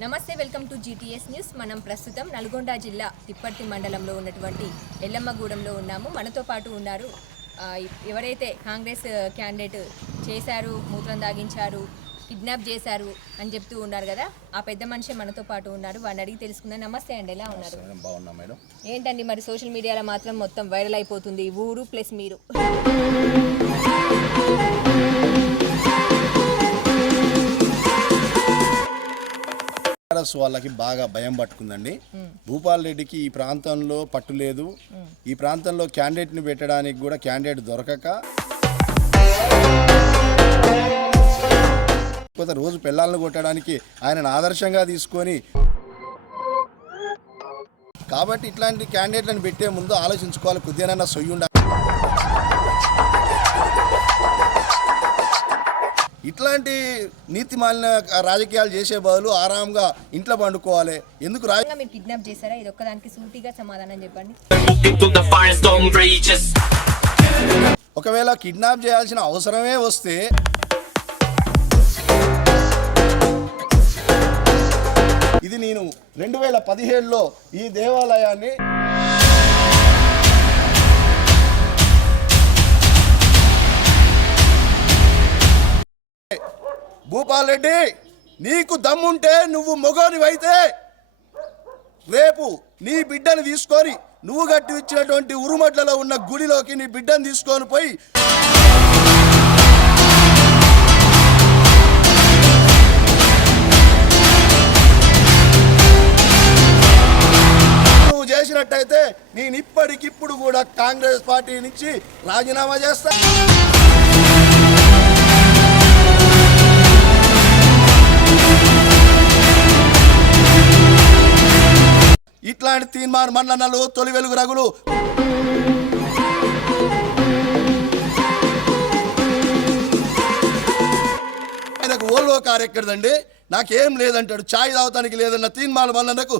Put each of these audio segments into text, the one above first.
నమస్తే, welcome to GTS news. మనం ప్రస్తుతం నల్గొండ జిల్లా తిప్పర్తి మండలంలో ఉన్నటువంటి ఎల్లమ్మగూడెంలో ఉన్నాము. మనతో పాటు ఉన్నారు ఎవరైతే కాంగ్రెస్ క్యాండిడేట్ చేశారు, మూత్రం దాగించారు, కిడ్నాప్ చేశారు అని చెప్తూ ఉన్నారు కదా, ఆ పెద్ద మనిషి మనతో పాటు ఉన్నారు. వాడిని అడిగి తెలుసుకుందాం. నమస్తే అండి, ఎలా ఉన్నారు? బాగున్నా మేడం. ఏంటండి మరి సోషల్ మీడియాలో మాత్రం మొత్తం వైరల్ అయిపోతుంది ఊరు ప్లస్ మీరు. వాళ్ళకి బాగా భయం పట్టుకుందండి. భూపాల్ రెడ్డికి ఈ ప్రాంతంలో పట్టు లేదు. ఈ ప్రాంతంలో క్యాండిడేట్ ని పెట్టడానికి కూడా క్యాండిడేట్ దొరకక రోజు పిల్లలను కొట్టడానికి ఆయనను ఆదర్శంగా తీసుకొని, కాబట్టి ఇట్లాంటి క్యాండిడేట్లను పెట్టే ముందు ఆలోచించుకోవాలి. కొద్దిగా సొయ్యి ఉండాలి. ఇట్లాంటి నీతి మాలిన రాజకీయాలు చేసే బదులు ఆరాంగా ఇంట్లో పండుకోవాలి. ఎందుకు మీరు కిడ్నాప్ చేశారా? ఇది ఒక్కదానికి సూటిగా సమాధానం చెప్పండి. ఒకవేళ కిడ్నాప్ చేయాల్సిన అవసరమే వస్తే ఇది నేను 2017లో ఈ దేవాలయాన్ని భూపాల్ రెడ్డి, నీకు దమ్ముంటే నువ్వు మొగోనివైతే రేపు నీ బిడ్డను తీసుకొని నువ్వు గట్టి ఇచ్చినటువంటి ఉరుమడ్లలో ఉన్న గుడిలోకి నీ బిడ్డను తీసుకొని పోయి నువ్వు చేసినట్టయితే నేను ఇప్పటికిప్పుడు కూడా కాంగ్రెస్ పార్టీ నుంచి రాజీనామా చేస్తా. ఇట్లాంటి తీన్మార్ మన్ననలు, తొలి వెలుగు రగులు ఆయనకు ఓల్వో కారు ఎక్కడదండి, నాకేం లేదంటాడు. ఛాయ్ తాగటానికి లేదన్న తీన్మార్ మన్ననకు.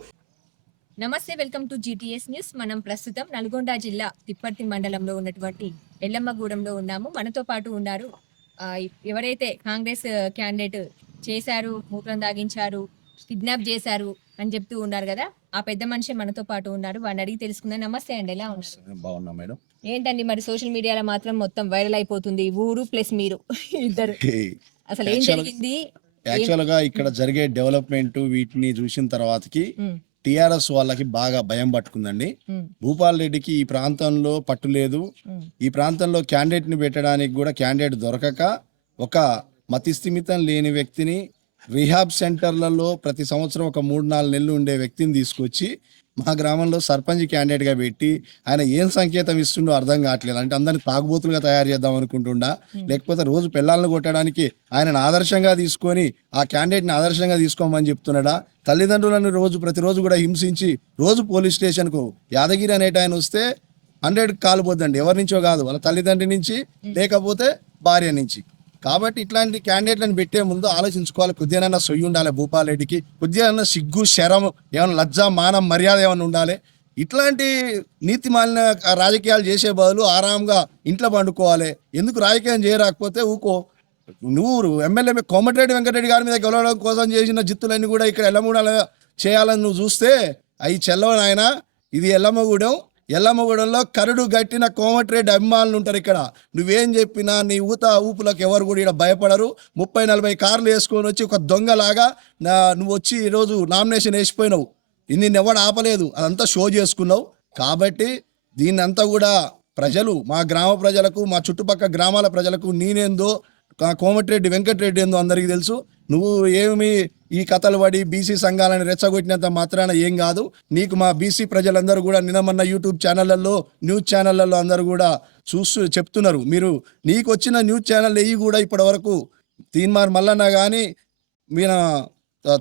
నమస్తే, వెల్కమ్ టు జీటీఎస్ న్యూస్. మనం ప్రస్తుతం నల్గొండ జిల్లా తిప్పర్తి మండలంలో ఉన్నటువంటి ఎల్లమ్మగూడెంలో ఉన్నాము. మనతో పాటు ఉన్నారు ఎవరైతే కాంగ్రెస్ క్యాండిడేట్ చేశారు, మూత్రం దాగించారు, కిడ్నాప్ చేశారు అని చెప్తూ ఉన్నారు కదా, ఆ పెద్ద మనిషి మనతో పాటు ఉన్నారు. వాడిని అడిగి తెలుసుకుందాం. నమస్తే అండి, ఎలా ఉన్నారు? బాగున్నా మేడం. ఏంటండి మరి సోషల్ మీడియాలో మాత్రం మొత్తం వైరల్ అయిపోతుంది ఊరు ప్లస్ మీరు ఇద్దరు. అసలు ఏం జరిగింది? యాక్చువల్ గా ఇక్కడ జరిగే డెవలప్మెంట్ వీటిని చూసిన తర్వాతకి టిఆర్ఎస్ వాళ్ళకి బాగా భయం పట్టుకుందండి. భూపాల్ రెడ్డికి ఈ ప్రాంతంలో పట్టు లేదు. ఈ ప్రాంతంలో క్యాండిడేట్ ని పెట్టడానికి కూడా క్యాండిడేట్ దొరకక ఒక మతిస్థిమితం లేని వ్యక్తిని రిహాబ్ సెంటర్లలో ప్రతి సంవత్సరం ఒక 3-4 నెలలు ఉండే వ్యక్తిని తీసుకొచ్చి మా గ్రామంలో సర్పంచ్ క్యాండిడేట్గా పెట్టి ఆయన ఏం సంకేతం ఇస్తుండో అర్థం కావట్లేదు. అంటే అందరిని తాగుబోతులుగా తయారు చేద్దాం అనుకుంటుండా, లేకపోతే రోజు పిల్లలను కొట్టడానికి ఆయనను ఆదర్శంగా తీసుకొని ఆ క్యాండిడేట్ని ఆదర్శంగా తీసుకోమని చెప్తున్నాడా? తల్లిదండ్రులను ప్రతిరోజు కూడా హింసించి రోజు పోలీస్ స్టేషన్కు యాదగిరి అనేట ఆయన వస్తే 100 కాలుపోద్దండి. ఎవరి నుంచో కాదు, వాళ్ళ తల్లిదండ్రి నుంచి లేకపోతే భార్య నుంచి. కాబట్టి ఇట్లాంటి క్యాండిడేట్లను పెట్టే ముందు ఆలోచించుకోవాలి. కొద్దిగా సొయ్యి ఉండాలి. భూపాల్ రెడ్డికి కొద్దిగా సిగ్గు, శరం, ఏమైనా లజ్జ, మానం, మర్యాద ఏమైనా ఉండాలి. ఇట్లాంటి నీతి మాలిన రాజకీయాలు చేసే బదులు ఆరాంగా ఇంట్లో పండుకోవాలి. ఎందుకు రాజకీయం చేయరాకపోతే ఊకో. నువ్వు ఎమ్మెల్యే కోమటిరెడ్డి వెంకటరెడ్డి గారి మీద గెలవడం కోసం చేసిన జిత్తులన్నీ కూడా ఇక్కడ ఎల్లమ్మగూడ చేయాలని నువ్వు చూస్తే అవి చెల్లవు నాయన. ఇది ఎల్లమ్మగూడెంలో కరుడు గట్టిన కోమటిరెడ్డి అభిమానులు ఉంటారు. ఇక్కడ నువ్వేం చెప్పినా నీ ఊపులకు ఎవరు కూడా ఇక్కడ భయపడరు. 30-40 కార్లు వేసుకొని వచ్చి ఒక దొంగలాగా నువ్వు వచ్చి ఈరోజు నామినేషన్ వేసిపోయినావు. నిన్ను ఎవడు ఆపలేదు, అదంతా షో చేసుకున్నావు. కాబట్టి దీన్నంతా కూడా ప్రజలు, మా గ్రామ ప్రజలకు, మా చుట్టుపక్కల గ్రామాల ప్రజలకు నేనేందో కోమటిరెడ్డి వెంకటరెడ్డి ఏందో అందరికీ తెలుసు. నువ్వు ఏమి ఈ కథలు పడి బీసీ సంఘాలను రెచ్చగొట్టినంత మాత్రాన ఏం కాదు. నీకు మా బీసీ ప్రజలందరూ కూడా నిన్నమన్న యూట్యూబ్ ఛానళ్లలో, న్యూస్ ఛానళ్లలో అందరూ కూడా చెప్తున్నారు. మీరు నీకు వచ్చిన న్యూస్ ఛానల్ ఏవి కూడా ఇప్పటి వరకు తీన్మార్ మల్లన్న కానీ మీన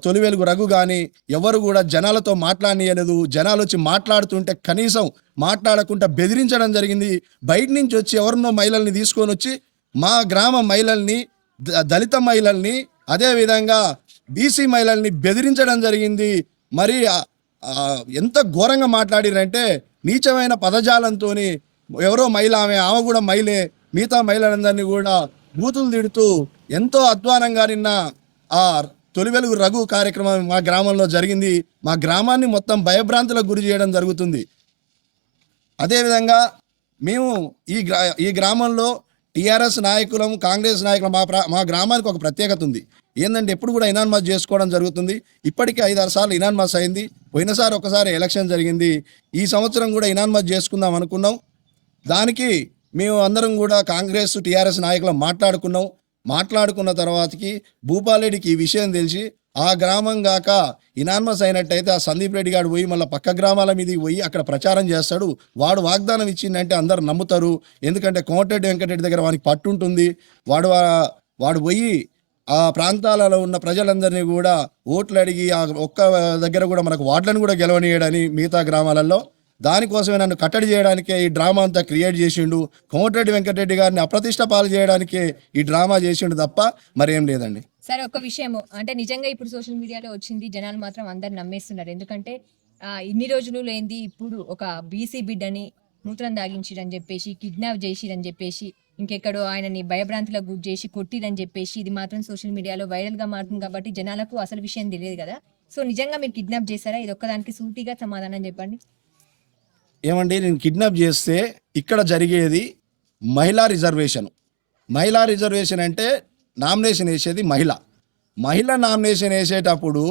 తొలి వెలుగు రఘు కానీ ఎవరు కూడా జనాలతో మాట్లాడనీయలేదు. జనాలు వచ్చి మాట్లాడుతుంటే కనీసం మాట్లాడకుండా బెదిరించడం జరిగింది. బయట నుంచి వచ్చి ఎవరినో మహిళల్ని తీసుకొని వచ్చి మా గ్రామ మహిళల్ని, దళిత మహిళల్ని, అదేవిధంగా బీసీ మహిళల్ని బెదిరించడం జరిగింది. మరి ఎంత ఘోరంగా మాట్లాడిరంటే నీచమైన పదజాలంతో ఎవరో మహిళ, ఆమె కూడా మహిళే, మిగతా మహిళలందరినీ కూడా బూతులు తిడుతూ ఎంతో అధ్వానంగా నిన్న ఆ తొలి వెలుగు రఘు కార్యక్రమం మా గ్రామంలో జరిగింది. మా గ్రామాన్ని మొత్తం భయభ్రాంతులకు గురి చేయడం జరుగుతుంది. అదేవిధంగా మేము ఈ గ్రామంలో టీఆర్ఎస్ నాయకులం, కాంగ్రెస్ నాయకులం, మా గ్రామానికి ఒక ప్రత్యేకత ఉంది. ఏంటంటే ఎప్పుడు కూడా ఇనాన్మస్ చేసుకోవడం జరుగుతుంది. ఇప్పటికీ 5-6 సార్లు ఇనాన్మస్ అయింది. పోయినసారి ఒకసారి ఎలక్షన్ జరిగింది. ఈ సంవత్సరం కూడా ఇనాన్మస్ చేసుకుందాం అనుకున్నాం. దానికి మేము అందరం కూడా కాంగ్రెస్ టీఆర్ఎస్ నాయకులు మాట్లాడుకున్న తర్వాతకి భూపాలరెడ్డికి ఈ విషయం తెలిసి ఆ గ్రామం కాక ఇనాన్మస్ అయినట్టయితే ఆ సందీప్ రెడ్డి గారు పోయి మళ్ళీ పక్క గ్రామాల మీదకి పోయి అక్కడ ప్రచారం చేస్తాడు. వాడు వాగ్దానం ఇచ్చిందంటే అందరు నమ్ముతారు. ఎందుకంటే కోమటిరెడ్డి వెంకటరెడ్డి దగ్గర వానికి పట్టు ఉంటుంది. వాడు పోయి ఆ ప్రాంతాలలో ఉన్న ప్రజలందరినీ కూడా ఓట్లు అడిగి ఆ ఒక్క దగ్గర కూడా మనకు వార్డులను కూడా గెలవనీయడని మిగతా గ్రామాలలో దానికోసమే నన్ను కట్టడి చేయడానికే ఈ డ్రామా అంతా క్రియేట్ చేసిండు. కోమటిరెడ్డి వెంకటరెడ్డి గారిని అప్రతిష్ట పాలు చేయడానికే ఈ డ్రామా చేసిండు తప్ప మరేం లేదండి. సరే, ఒక విషయము అంటే నిజంగా ఇప్పుడు సోషల్ మీడియాలో వచ్చింది, జనాలు మాత్రం అందరు నమ్మేస్తున్నారు. ఎందుకంటే ఇన్ని రోజులు లేనిది ఇప్పుడు ఒక బీసీ బిడ్డని మూత్రం దాగించిరని చెప్పేసి, కిడ్నాప్ చేసిరని చెప్పేసి, ఇంకెక్కడో ఆయనని భయభ్రాంతులకు గురి చేసి కొట్టిరని చెప్పేసి ఇది మాత్రం సోషల్ మీడియాలో వైరల్ గా మారుతుంది. కాబట్టి జనాలకు అసలు విషయం తెలియదు కదా. సో నిజంగా మీరు కిడ్నాప్ చేశారా? ఇది ఒక్కదానికి సూటిగా సమాధానం చెప్పండి. ఏమండి, నేను కిడ్నాప్ చేస్తే ఇక్కడ జరిగేది మహిళా రిజర్వేషన్ అంటే నామినేషన్ వేసేది మహిళ నామినేషన్ వేసేటప్పుడు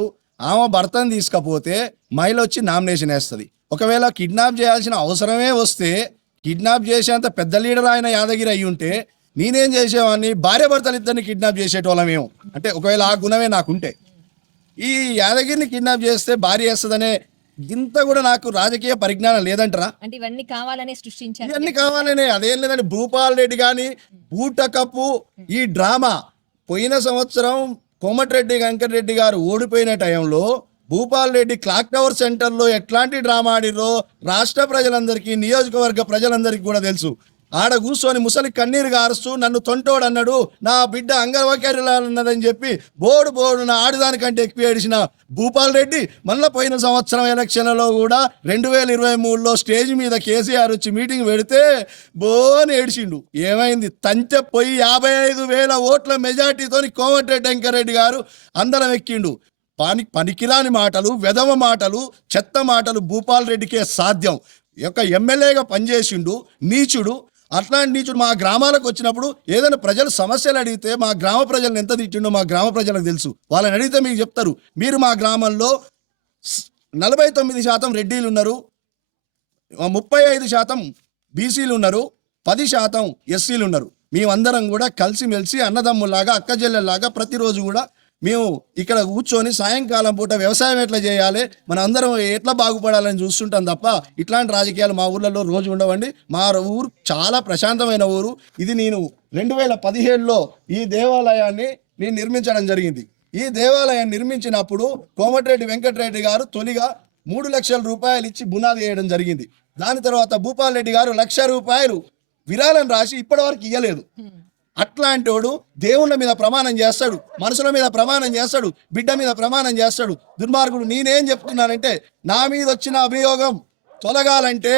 ఆమె భర్తను తీసుకపోతే మహిళ వచ్చి నామినేషన్ వేస్తుంది. ఒకవేళ కిడ్నాప్ చేయాల్సిన అవసరమే వస్తే కిడ్నాప్ చేసేంత పెద్ద లీడర్ ఆయన యాదగిరి అయ్యి ఉంటే నేనేం చేసేవాడిని, భార్య భర్తలు ఇద్దరిని కిడ్నాప్ చేసేటోళ్ళమేమో. అంటే ఒకవేళ ఆ గుణమే నాకుంటే ఈ యాదగిరిని కిడ్నాప్ చేస్తే భార్య వేస్తుందనే ఇంత కూడా నాకు రాజకీయ పరిజ్ఞానం లేదంటారా? అంటే ఇవన్నీ కావాలనే సృష్టించారు. ఇవన్నీ కావాలనే, అదేం లేదండి. భూపాల్ రెడ్డి కానీ బూటకప్పు ఈ డ్రామా పోయిన సంవత్సరం కోమటిరెడ్డి వెంకటరెడ్డి గారు ఓడిపోయిన టైంలో భూపాల్ రెడ్డి క్లాక్ టవర్ సెంటర్లో ఎట్లాంటి డ్రామా ఆడిరో రాష్ట్ర ప్రజలందరికీ, నియోజకవర్గ ప్రజలందరికీ కూడా తెలుసు. ఆడ కూర్చొని ముసలి కన్నీరు గారుస్తూ నన్ను తొంటోడు అన్నాడు, నా బిడ్డ అంగవైకల్యాలు అన్నదని చెప్పి బోడు నా ఆడిదానికంటే ఎక్కువ ఏడిసిన భూపాల్ రెడ్డి మళ్ళీ పోయిన సంవత్సరం ఎలక్షన్లలో కూడా 2023లో స్టేజ్ మీద కేసీఆర్ వచ్చి మీటింగ్ పెడితే బోని ఏడిచిండు. ఏమైంది? తంతె పోయి 55,000 ఓట్ల మెజార్టీతోని కోమటిరెడ్డి వెంకటరెడ్డి గారు అందరం ఎక్కిండు. పనికిరాని మాటలు, వెధవ మాటలు, చెత్త మాటలు భూపాల్ రెడ్డికే సాధ్యం. యొక్క ఎమ్మెల్యేగా పనిచేసిండు, నీచుడు. అట్లాంటి నీచుడు మా గ్రామాలకు వచ్చినప్పుడు ఏదైనా ప్రజలు సమస్యలు అడిగితే మా గ్రామ ప్రజలను ఎంత తిట్టిండో మా గ్రామ ప్రజలకు తెలుసు. వాళ్ళని అడిగితే మీకు చెప్తారు. మీరు మా గ్రామంలో 49% రెడ్డిలు ఉన్నారు, 35% బీసీలు ఉన్నారు, 10% ఎస్సీలు ఉన్నారు. మేమందరం కూడా కలిసిమెలిసి అన్నదమ్ములాగా, అక్కజెల్లెల్లాగా ప్రతిరోజు కూడా మేము ఇక్కడ కూర్చొని సాయంకాలం పూట వ్యవసాయం ఎట్లా చేయాలి, మన అందరం ఎట్లా బాగుపడాలని చూస్తుంటాం తప్ప ఇట్లాంటి రాజకీయాలు మా ఊర్లలో రోజు ఉండవండి. మా ఊరు చాలా ప్రశాంతమైన ఊరు. ఇది నేను 2017లో ఈ దేవాలయాన్ని నేను నిర్మించడం జరిగింది. ఈ దేవాలయాన్ని నిర్మించినప్పుడు కోమటిరెడ్డి వెంకటరెడ్డి గారు తొలిగా 3 లక్షల రూపాయలు ఇచ్చి బునాది వేయడం జరిగింది. దాని తర్వాత భూపాల్ రెడ్డి గారు 1,00,000 రూపాయలు విరాళం రాసి ఇప్పటివరకు ఇయ్యలేదు. అట్లాంటి వాడు దేవుళ్ళ మీద ప్రమాణం చేస్తాడు, మనుషుల మీద ప్రమాణం చేస్తాడు, బిడ్డ మీద ప్రమాణం చేస్తాడు, దుర్మార్గుడు. నేనేం చెప్తున్నానంటే, నా మీద వచ్చిన అభియోగం తొలగాలంటే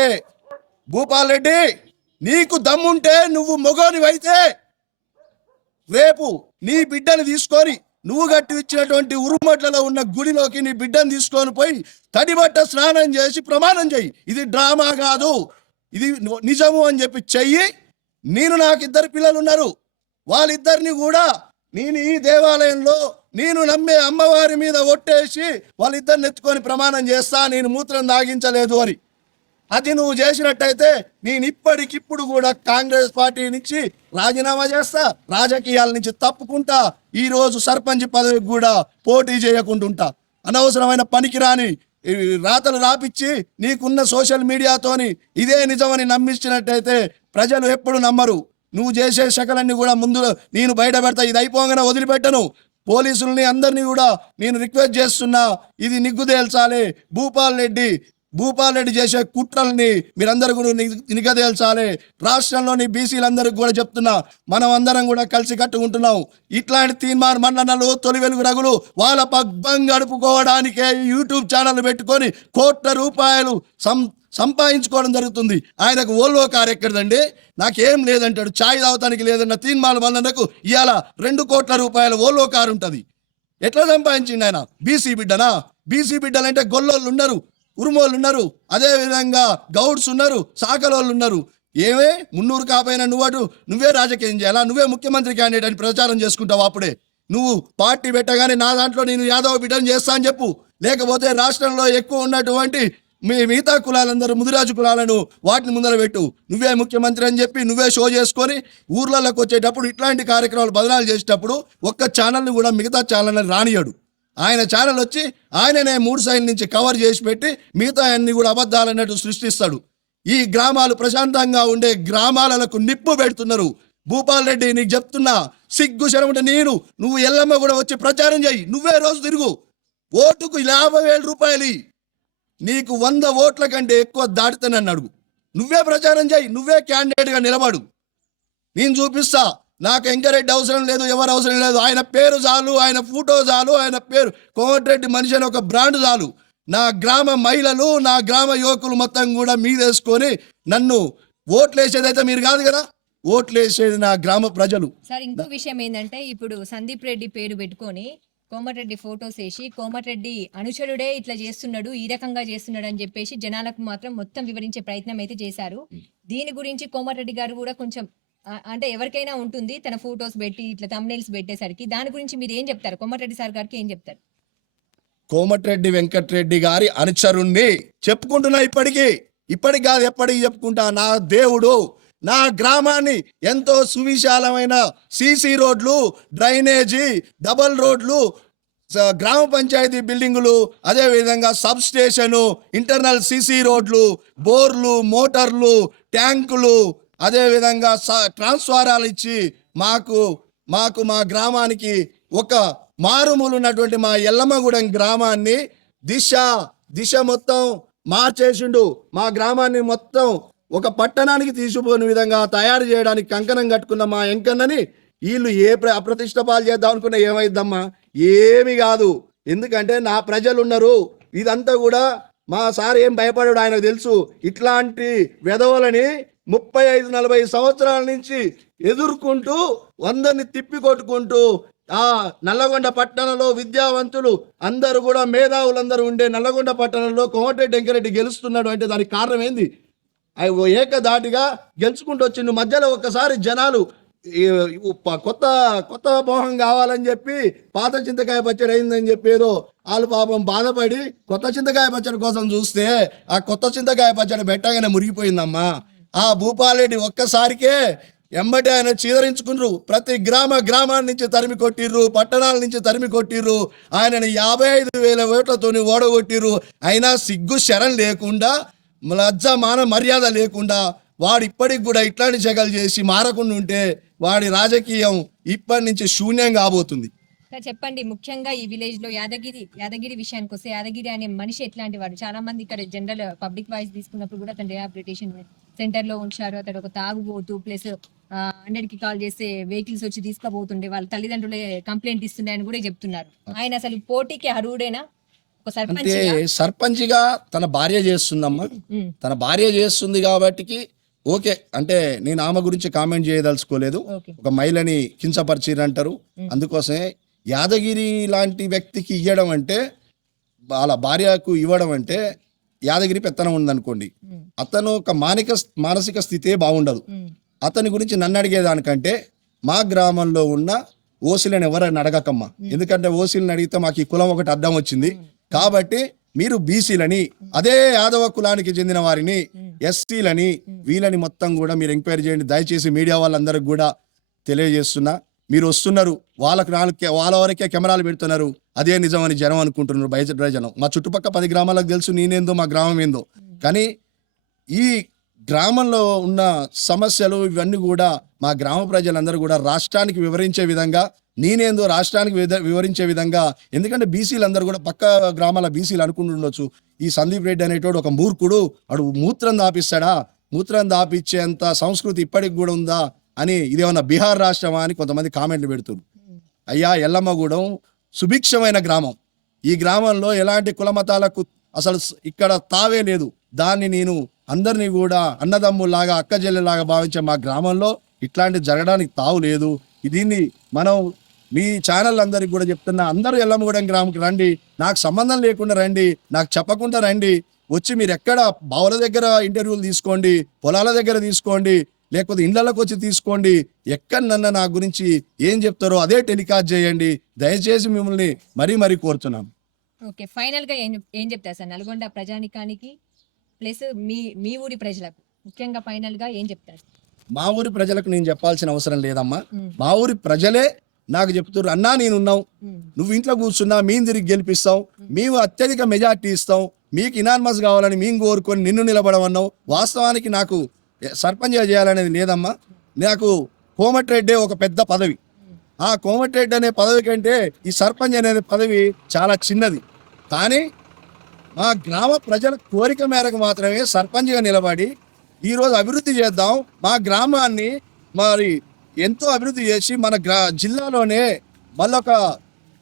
భూపాల్ రెడ్డి నీకు దమ్ముంటే, నువ్వు మొగోనివైతే రేపు నీ బిడ్డని తీసుకొని నువ్వు గట్టి ఇచ్చినటువంటి ఉరుమట్లలో ఉన్న గుడిలోకి నీ బిడ్డను తీసుకొని పోయి తడిబట్ట స్నానం చేసి ప్రమాణం చెయ్యి. ఇది డ్రామా కాదు, ఇది నిజము అని చెప్పి చెయ్యి. నాకు 2 పిల్లలు ఉన్నారు, వాళ్ళిద్దరిని కూడా నేను ఈ దేవాలయంలో నేను నమ్మే అమ్మవారి మీద ఒట్టేసి వాళ్ళిద్దరిని ఎత్తుకొని ప్రమాణం చేస్తా, నేను మూత్రం దాగించలేదు అని. అది నువ్వు చేసినట్టయితే నేను ఇప్పటికిప్పుడు కూడా కాంగ్రెస్ పార్టీ నుంచి రాజీనామా చేస్తా, రాజకీయాల నుంచి తప్పుకుంటా, ఈరోజు సర్పంచ్ పదవికి కూడా పోటీ చేయకుండా అనవసరమైన పనికిరాని రాతలు రాపిచ్చి నీకున్న సోషల్ మీడియాతోని ఇదే నిజమని నమ్మించినట్టయితే ప్రజలు ఎప్పుడు నమ్మరు. నువ్వు చేసే శకలన్నీ కూడా ముందు నేను బయట పెడతా. ఇది అయిపోగానే వదిలిపెట్టను. పోలీసుల్ని అందరినీ కూడా నేను రిక్వెస్ట్ చేస్తున్నా, ఇది నిగ్గు తేల్చాలి. భూపాల్ రెడ్డి చేసే కుట్రల్ని మీరందరూ కూడా నిగదేల్చాలి. రాష్ట్రంలోని బీసీలందరికీ కూడా చెప్తున్నా, మనం అందరం కూడా కలిసి కట్టుకుంటున్నాం. ఇట్లాంటి తీన్మార్ మన్ననలు, తొలి వెలుగు రగులు వాళ్ళ పబ్బం గడుపుకోవడానికే యూట్యూబ్ ఛానల్ పెట్టుకొని కోట్ల రూపాయలు సంపాదించుకోవడం జరుగుతుంది. ఆయనకు ఓల్వో కార్ ఎక్కడదండి, నాకేం లేదంటాడు. ఛాయ్ తాగటానికి లేదన్న తీన్మార్ మన్ననకు ఇవాళ 2 కోట్ల రూపాయల ఓల్వో కారు ఉంటుంది. ఎట్లా సంపాదించిండు ఆయన? బీసీ బిడ్డనా? బీసీ బిడ్డలంటే గొల్లోళ్ళు ఉన్నారు, ఉరుమోళ్ళు ఉన్నారు, అదే విధంగా గౌడ్స్ ఉన్నారు, సాకలోళ్ళు ఉన్నారు. ఏమే మున్నూరు కాపైనా నువ్వే రాజకీయం చేయాలా? నువ్వే ముఖ్యమంత్రి క్యాండిడేట్ అని ప్రచారం చేసుకుంటావు. అప్పుడే నువ్వు పార్టీ పెట్టగానే నా దాంట్లో నేను యాదవ్ బిడ్డను చేస్తా అని చెప్పు. లేకపోతే రాష్ట్రంలో ఎక్కువ ఉన్నటువంటి మిగతా కులాలందరూ ముదిరాజు కులాలను వాటిని ముందర పెట్టు. నువ్వే ముఖ్యమంత్రి అని చెప్పి నువ్వే షో చేసుకొని ఊర్లలోకి వచ్చేటప్పుడు ఇట్లాంటి కార్యక్రమాలు బదనాలు చేసేటప్పుడు ఒక్క ఛానల్ని కూడా మిగతా ఛానల్ని రానియాడు. ఆయన ఛానల్ వచ్చి ఆయననే 3 సైడ్ల నుంచి కవర్ చేసి పెట్టి మిగతా అన్ని కూడా అబద్ధాలన్నట్టు సృష్టిస్తాడు. ఈ గ్రామాలు ప్రశాంతంగా ఉండే గ్రామాలకు నిప్పు పెడుతున్నారు. భూపాల్ రెడ్డి, నీకు చెప్తున్నా, సిగ్గు శరముంటే నువ్వు ఎల్లమ్మ కూడా వచ్చి ప్రచారం చేయి. నువ్వే రోజు తిరుగు. ఓటుకు 50,000 రూపాయలు నీకు 100 ఓట్ల కంటే ఎక్కువ దాటితేనని అడుగు. నువ్వే ప్రచారం చేయి, నువ్వే క్యాండిడేట్గా నిలబడు. నేను చూపిస్తా. నాకు ఎంకరెడ్డి అవసరం లేదు, ఎవరు అవసరం లేదు. ఆయన పేరు చాలు, ఆయన ఫోటో చాలు, ఆయన పేరు కోమటిరెడ్డి మనిషి అని ఒక బ్రాండ్ చాలు. నా గ్రామ మహిళలు, నా గ్రామ యువకులు మొత్తం కూడా మీదేసుకొని నన్ను ఓట్లేసేదైతే మీరు కాదు కదా, ఓట్లేసేది నా గ్రామ ప్రజలు. సార్, ఇంకో విషయం ఏంటంటే ఇప్పుడు సందీప్ రెడ్డి పేరు పెట్టుకొని కోమటిరెడ్డి ఫోటోస్ వేసి కోమటిరెడ్డి అనుచరుడే ఇట్లా చేస్తున్నాడు, ఈ రకంగా చేస్తున్నాడు అని చెప్పేసి జనాలకు మాత్రం మొత్తం వివరించే ప్రయత్నం అయితే చేశారు. దీని గురించి కోమటిరెడ్డి గారు కూడా కొంచెం అంటే ఎవరికైనా ఉంటుంది తన ఫోటోస్ పెట్టి ఇట్లా థంబ్నెయిల్స్ పెట్టేసరికి. దాని గురించి మీరు ఏం చెప్తారు? కోమటిరెడ్డి సార్ గారికి ఏం చెప్తారు? కోమటిరెడ్డి వెంకటరెడ్డి గారి అనుచరుణ్ణి చెప్పుకుంటున్నా. ఇప్పటికి కాదు, ఎప్పటికి చెప్పుకుంటా. నా దేవుడు నా గ్రామాన్ని ఎంతో సువిశాలమైన సీసీ రోడ్లు, డ్రైనేజీ, డబల్ రోడ్లు, గ్రామ పంచాయతీ బిల్డింగులు, అదేవిధంగా సబ్ స్టేషను, ఇంటర్నల్ సీసీ రోడ్లు, బోర్లు, మోటార్లు, ట్యాంకులు, అదేవిధంగా ట్రాన్స్ఫారాలు ఇచ్చి మాకు మా గ్రామానికి ఒక మారుమూలు ఉన్నటువంటి మా ఎల్లమ్మగూడెం గ్రామాన్ని దిశ మొత్తం మార్చేసిండు. మా గ్రామాన్ని మొత్తం ఒక పట్టణానికి తీసుకుపోని విధంగా తయారు చేయడానికి కంకణం కట్టుకున్న మా ఎంకన్నని వీళ్ళు అప్రతిష్ట పాలు చేద్దాం అనుకున్న ఏమైద్దమ్మా? ఏమి కాదు. ఎందుకంటే నా ప్రజలు ఉన్నారు. ఇదంతా కూడా మా సార్ ఏం భయపడాడు, ఆయనకు తెలుసు. ఇట్లాంటి వెధవలని 35-40 సంవత్సరాల నుంచి ఎదుర్కొంటూ 100ని తిప్పి కొట్టుకుంటూ ఆ నల్లగొండ పట్టణంలో విద్యావంతులు అందరూ కూడా మేధావులందరూ ఉండే నల్లగొండ పట్టణంలో కోమటిరెడ్డి వెంకరెడ్డి గెలుస్తున్నాడు అంటే దానికి కారణం ఏంది? ఏకదాటిగా గెలుచుకుంటూ వచ్చిండు. మధ్యలో ఒక్కసారి జనాలు కొత్త మోహం కావాలని చెప్పి పాత చింతకాయ పచ్చడి అయిందని చెప్పి ఏదో వాళ్ళు పాపం బాధపడి కొత్త చింతకాయ పచ్చడి కోసం చూస్తే ఆ కొత్త చింతకాయ పచ్చడి పెట్టగానే మురిగిపోయిందమ్మా. ఆ భూపాలరెడ్డి ఒక్కసారికే ఎంబటి ఆయన చీదరించుకున్నారు. ప్రతి గ్రామాల నుంచి తరిమి కొట్టిర్రు, పట్టణాల నుంచి తరిమి కొట్టిర్రు. ఆయనని 55,000 ఓట్లతోని ఓడగొట్టిర్రు. అయినా సిగ్గు శరం లేకుండా, లజ్జ మాన మర్యాద లేకుండా వాడు ఇప్పటికి కూడా ఇట్లాంటి జగలు చేసి మారకుండా ఉంటే వాడి రాజకీయం ఇప్పటి నుంచి శూన్యం కాబోతుంది. చెప్పండి, ముఖ్యంగా ఈ విలేజ్ లో యాదగిరి విషయానికి వస్తే, యాదగిరి అనే మనిషి ఎట్లాంటి వాడు? చాలా మంది ఇక్కడ జనరల్ పబ్లిక్ వాయిస్ తీసుకున్నప్పుడు కూడా అతను రిహాబిలిటేషన్ సెంటర్ లో ఉంచారు. అతడు ఒక తాగుబోతు, ప్లస్ 100కి కాల్ చేస్తే వెహికల్స్ వచ్చి తీసుకుపోతుండే, వాళ్ళ తల్లిదండ్రులే కంప్లైంట్ ఇస్తుండే అని కూడా చెప్తున్నారు. ఆయన అసలు పోటీకి అర్హుడేనా? అంటే సర్పంచ్గా తన భార్య చేస్తుందమ్మా. తన భార్య చేస్తుంది కాబట్టి ఓకే. అంటే నేను ఆమె గురించి కామెంట్ చేయదలుచుకోలేదు. ఒక మహిళని కించపరిచిరంటారు. అందుకోసమే యాదగిరి లాంటి వ్యక్తికి ఇవ్వడం అంటే, వాళ్ళ భార్యకు ఇవ్వడం అంటే యాదగిరి పెత్తనం ఉందనుకోండి, అతను ఒక మానసిక స్థితే బాగుండదు. అతని గురించి నన్ను అడిగేదానికంటే మా గ్రామంలో ఉన్న ఓసీలను ఎవరైనా అడగకమ్మా. ఎందుకంటే ఓసీలను అడిగితే మాకు ఈ కులం ఒకటి అడ్డం వచ్చింది కాబట్టి మీరు బీసీలని, అదే యాదవ కులానికి చెందిన వారిని, ఎస్సీలని, వీళ్ళని మొత్తం కూడా మీరు ఎంక్వైరీ చేయండి. దయచేసి మీడియా వాళ్ళందరికి కూడా తెలియజేస్తున్నా. మీరు వస్తున్నారు, వాళ్ళ వరకే కెమెరాలు పెడుతున్నారు, అదే నిజం అని జనం అనుకుంటున్నారు. బయట జనం, మా చుట్టుపక్కల 10 గ్రామాలకు తెలుసు నేనేందో, మా గ్రామం ఏందో. కానీ ఈ గ్రామంలో ఉన్న సమస్యలు ఇవన్నీ కూడా మా గ్రామ ప్రజలందరూ కూడా రాష్ట్రానికి వివరించే విధంగా, నేనేందో రాష్ట్రానికి వివరించే విధంగా. ఎందుకంటే బీసీలు అందరూ కూడా పక్క గ్రామాల బీసీలు అనుకుంటుండొచ్చు, ఈ సందీప్ రెడ్డి అనేటోడు ఒక మూర్ఖుడు, వాడు మూత్రం దాపిస్తాడా, మూత్రం దాపిచ్చేంత సంస్కృతి ఇప్పటికి కూడా ఉందా అని, ఇదేమన్నా బీహార్ రాష్ట్రమా అని కొంతమంది కామెంట్లు పెడుతున్నారు. అయ్యా, ఎల్లమ్మగూడెం సుభిక్షమైన గ్రామం. ఈ గ్రామంలో ఎలాంటి కులమతాలకు అసలు ఇక్కడ తావే లేదు. దాన్ని నేను అందరినీ కూడా అన్నదమ్ములాగా, అక్కజెల్లెలాగా భావించే మా గ్రామంలో ఇట్లాంటి జరగడానికి తావు లేదు. దీన్ని మనం మీ ఛానల్ అందరికి కూడా చెప్తున్నా, అందరూ ఎల్లమ్మగూడెం గ్రామంకి రండి, నాకు సంబంధం లేకుండా రండి, నాకు చెప్పకుండా రండి, వచ్చి మీరు ఎక్కడ బావుల దగ్గర ఇంటర్వ్యూలు తీసుకోండి, పొలాల దగ్గర తీసుకోండి, లేకపోతే ఇళ్లలోకి వచ్చి తీసుకోండి, ఎక్కడన్నా నా గురించి ఏం చెప్తారో అదే టెలికాస్ట్ చేయండి, దయచేసి మిమ్మల్ని మరీ కోరుతున్నాం. ఓకే, ఫైనల్ గా ఏం చెప్తారు సార్ నల్గొండ ప్రజానికానికి ప్లస్ మీ ఊరి ప్రజలకు ముఖ్యంగా ఫైనల్ గా ఏం చెప్తారు? మా ఊరి ప్రజలకు నేను చెప్పాల్సిన అవసరం లేదమ్మా, మా ఊరి ప్రజలే నాకు చెప్తున్నారు, అన్నా నేనున్నావు, నువ్వు ఇంట్లో కూర్చున్నా మేము తిరిగి గెలిపిస్తాం, మేము అత్యధిక మెజార్టీ ఇస్తాం, మీకు ఇనాన్మస్ కావాలని మేము కోరుకొని నిన్ను నిలబడమన్నావు. వాస్తవానికి నాకు సర్పంచ్ చేయాలనేది లేదమ్మా, నాకు కోమటిరెడ్డి ఒక పెద్ద పదవి, ఆ కోమటిరెడ్డి అనే పదవి కంటే ఈ సర్పంచ్ అనే పదవి చాలా చిన్నది. కానీ మా గ్రామ ప్రజల కోరిక మేరకు మాత్రమే సర్పంచ్గా నిలబడి ఈరోజు అభివృద్ధి చేద్దాం, మా గ్రామాన్ని మరి ఎంతో అభివృద్ధి చేసి మన జిల్లాలోనే మళ్ళొక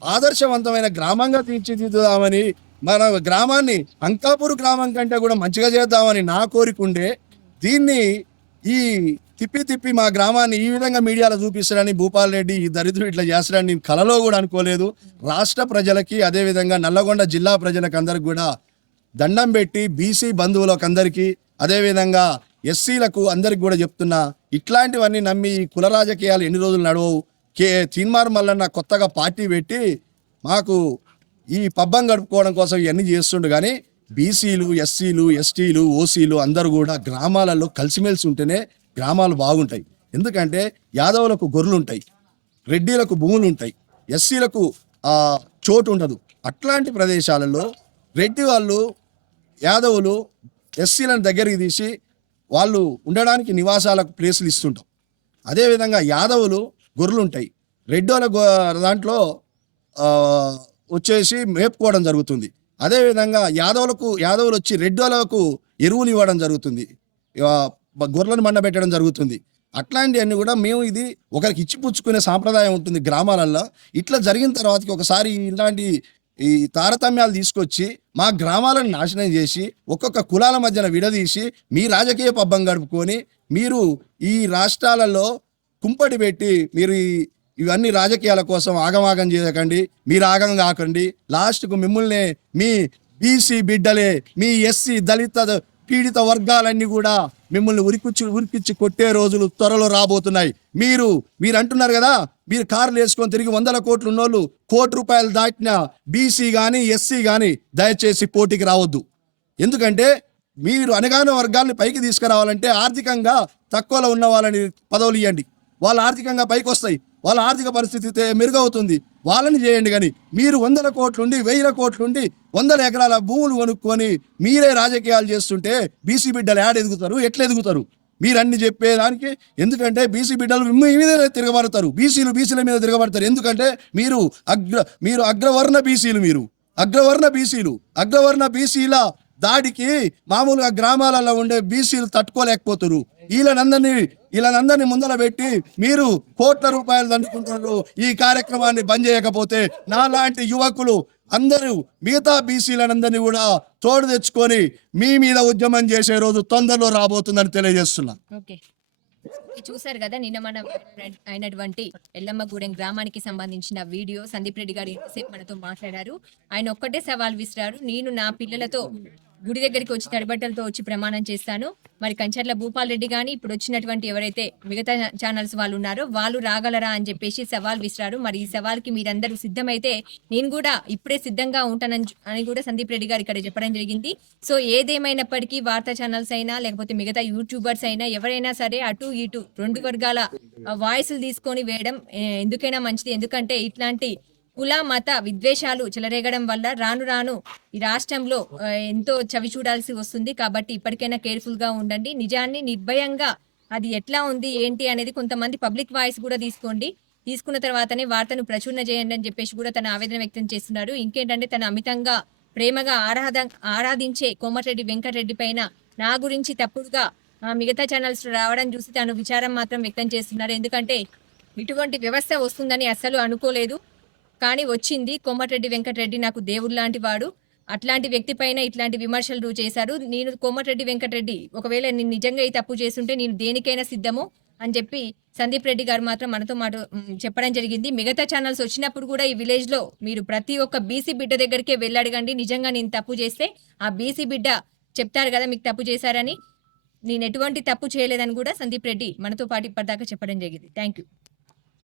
ఆదర్శవంతమైన గ్రామంగా తీర్చిదిద్దుదామని, మన గ్రామాన్ని అంకాపూర్ గ్రామం కంటే కూడా మంచిగా చేద్దామని నా కోరిక ఉండే, దీన్ని ఈ తిప్పి మా గ్రామాన్ని ఈ విధంగా మీడియాలో చూపిస్తాడని భూపాల్ రెడ్డి ఈ దరిద్రుడు ఇట్లా చేస్తాడని నేను కలలో కూడా అనుకోలేదు. రాష్ట్ర ప్రజలకి అదేవిధంగా నల్లగొండ జిల్లా ప్రజలకు అందరికి కూడా దండం పెట్టి బీసీ బంధువులకు అందరికీ అదేవిధంగా ఎస్సీలకు అందరికి కూడా చెప్తున్నా, ఇట్లాంటివన్నీ నమ్మి ఈ కుల రాజకీయాలు ఎన్ని రోజులు నడవవు. తీన్మార్ మల్లన్న కొత్తగా పార్టీ పెట్టి మాకు ఈ పబ్బం గడుపుకోవడం కోసం ఇవన్నీ చేస్తుండు. కానీ బీసీలు, ఎస్సీలు, ఎస్టీలు, ఓసీలు అందరూ కూడా గ్రామాలలో కలిసిమెలిసి ఉంటేనే గ్రామాలు బాగుంటాయి. ఎందుకంటే యాదవులకు గొర్రెలు ఉంటాయి, రెడ్డిలకు భూములు ఉంటాయి, ఎస్సీలకు చోటు ఉండదు. అట్లాంటి ప్రదేశాలలో రెడ్డి వాళ్ళు యాదవులు ఎస్సీలను దగ్గరికి తీసి వాళ్ళు ఉండడానికి నివాసాలకు ప్లేసులు ఇస్తుంటాం. అదేవిధంగా యాదవులు గొర్రెలు ఉంటాయి, రెడ్డి వాళ్ళ దాంట్లో వచ్చేసి మేపుకోవడం జరుగుతుంది. అదేవిధంగా యాదవులు వచ్చి రెడ్డి వాళ్ళకు ఎరువులు ఇవ్వడం జరుగుతుంది, గొర్రెలను మండబెట్టడం జరుగుతుంది. అట్లాంటివన్నీ కూడా మేము ఇది ఒకరికి ఇచ్చిపుచ్చుకునే సాంప్రదాయం ఉంటుంది గ్రామాలల్లో. ఇట్లా జరిగిన తర్వాతకి ఒకసారి ఇలాంటి ఈ తారతమ్యాలు తీసుకొచ్చి మా గ్రామాలను నాశనం చేసి ఒక్కొక్క కులాల మధ్యన విడదీసి మీ రాజకీయ పబ్బం గడుపుకొని మీరు ఈ రాష్ట్రాలలో కుంపటి పెట్టి మీరు ఇవన్నీ రాజకీయాల కోసం ఆగమాగం చేయకండి, మీరు ఆగం కాకండి. లాస్ట్కు మిమ్మల్ని మీ బీసీ బిడ్డలే, మీ ఎస్సీ దళిత పీడిత వర్గాలన్నీ కూడా మిమ్మల్ని ఉరికిచ్చి కొట్టే రోజులు త్వరలో రాబోతున్నాయి. మీరు అంటున్నారు కదా, మీరు కార్లు వేసుకొని తిరిగి 100 కోట్లు ఉన్నోళ్ళు, ₹1 దాటిన బీసీ కానీ ఎస్సీ కానీ దయచేసి పోటీకి రావద్దు. ఎందుకంటే మీరు అనగానే వర్గాల్ని పైకి తీసుకురావాలంటే ఆర్థికంగా తక్కువలో ఉన్న వాళ్ళని పదవులు ఇవ్వండి, వాళ్ళు ఆర్థికంగా పైకి వస్తాయి, వాళ్ళ ఆర్థిక పరిస్థితి మెరుగవుతుంది, వాళ్ళని చేయండి. కానీ మీరు 100 కోట్లుండి 1000 కోట్లుండి 100 ఎకరాల భూములు కొనుక్కొని మీరే రాజకీయాలు చేస్తుంటే బీసీ బిడ్డలు ఎదుగుతారు, ఎట్లా ఎదుగుతారు? మీరు అన్ని చెప్పేదానికి. ఎందుకంటే బీసీ బిడ్డలు మీ మీద తిరగబడతారు, బీసీల మీద తిరగబడతారు. ఎందుకంటే మీరు అగ్రవర్ణ బీసీలు, అగ్రవర్ణ బీసీల దాడికి మామూలుగా గ్రామాలలో ఉండే బీసీలు తట్టుకోలేకపోతారు. వీళ్ళనందరినీ ముందర పెట్టి మీరు ₹1 దండుకుంటున్నారు. ఈ కార్యక్రమాన్ని బంద్ చేయకపోతే నాలాంటి యువకులు అందరూ మిగతా బీసీలందరినీ కూడా తోడు తెచ్చుకొని మీ మీద ఉద్యమం చేసే రోజు తొందరలో రాబోతుందని తెలియజేస్తున్నా. ఓకే, చూసారు కదా నిన్న మనం అయినటువంటి ఎల్లమ్మగూడెం గ్రామానికి సంబంధించిన వీడియో. సందీప్ రెడ్డి గారు ఎంతసేపు మనతో మాట్లాడారు. ఆయన ఒక్కటే సవాల్ విసిరారు, నేను నా పిల్లలతో గుడి దగ్గరికి వచ్చి తడిబట్టలతో వచ్చి ప్రమాణం చేస్తాను. మరి కంచర్ల భూపాల్ రెడ్డి కానీ ఇప్పుడు వచ్చినటువంటి ఎవరైతే మిగతా ఛానల్స్ వాళ్ళు ఉన్నారో వాళ్ళు రాగలరా అని చెప్పేసి సవాల్ విసిరారు. మరి ఈ సవాల్కి మీరందరూ సిద్ధమైతే నేను కూడా ఇప్పుడే సిద్ధంగా ఉంటానని కూడా సందీప్ రెడ్డి గారు ఇక్కడ చెప్పడం జరిగింది. సో ఏదేమైనప్పటికీ వార్తా ఛానల్స్ అయినా లేకపోతే మిగతా యూట్యూబర్స్ అయినా ఎవరైనా సరే అటు ఇటు 2 వర్గాల వాయిస్లు తీసుకొని వేయడం ఎందుకైనా మంచిది. ఎందుకంటే ఇట్లాంటి కుల మత విద్వేషాలు చెలరేగడం వల్ల రాను ఈ రాష్ట్రంలో ఎంతో చవి చూడాల్సి వస్తుంది. కాబట్టి ఇప్పటికైనా కేర్ఫుల్ గా ఉండండి. నిజాన్ని నిర్భయంగా అది ఎట్లా ఉంది ఏంటి అనేది కొంతమంది పబ్లిక్ వాయిస్ కూడా తీసుకున్న తర్వాతనే వార్తను ప్రచురణ చేయండి అని చెప్పేసి కూడా తన ఆవేదన వ్యక్తం చేస్తున్నారు. ఇంకేంటంటే తన అమితంగా ప్రేమగా ఆరాధించే కోమటిరెడ్డి వెంకటరెడ్డి పైన నా గురించి తప్పుడుగా మిగతా ఛానల్స్ రావడం చూసి తను విచారం మాత్రం వ్యక్తం చేస్తున్నారు. ఎందుకంటే ఇటువంటి వ్యవస్థ వస్తుందని అస్సలు అనుకోలేదు, కానీ వచ్చింది. కోమటిరెడ్డి వెంకటరెడ్డి నాకు దేవుడు లాంటి వాడు. అట్లాంటి వ్యక్తి పైన ఇట్లాంటి విమర్శలు చేశారు. నేను కోమటిరెడ్డి వెంకటరెడ్డి ఒకవేళ నేను నిజంగా ఈ తప్పు చేస్తుంటే నేను దేనికైనా సిద్ధము. అని చెప్పి సందీప్ రెడ్డి గారు మాత్రం మనతో మాట చెప్పడం జరిగింది. మిగతా ఛానల్స్ వచ్చినప్పుడు కూడా ఈ విలేజ్ లో మీరు ప్రతి ఒక్క బీసీ బిడ్డ దగ్గరికే వెళ్ళి అడగండి. నిజంగా నేను తప్పు చేస్తే ఆ బీసీ బిడ్డ చెప్తారు కదా మీకు తప్పు చేశారని. నేను ఎటువంటి తప్పు చేయలేదని కూడా సందీప్ రెడ్డి మనతో పాటు ఇప్పటిదాకా చెప్పడం జరిగింది. Thank you.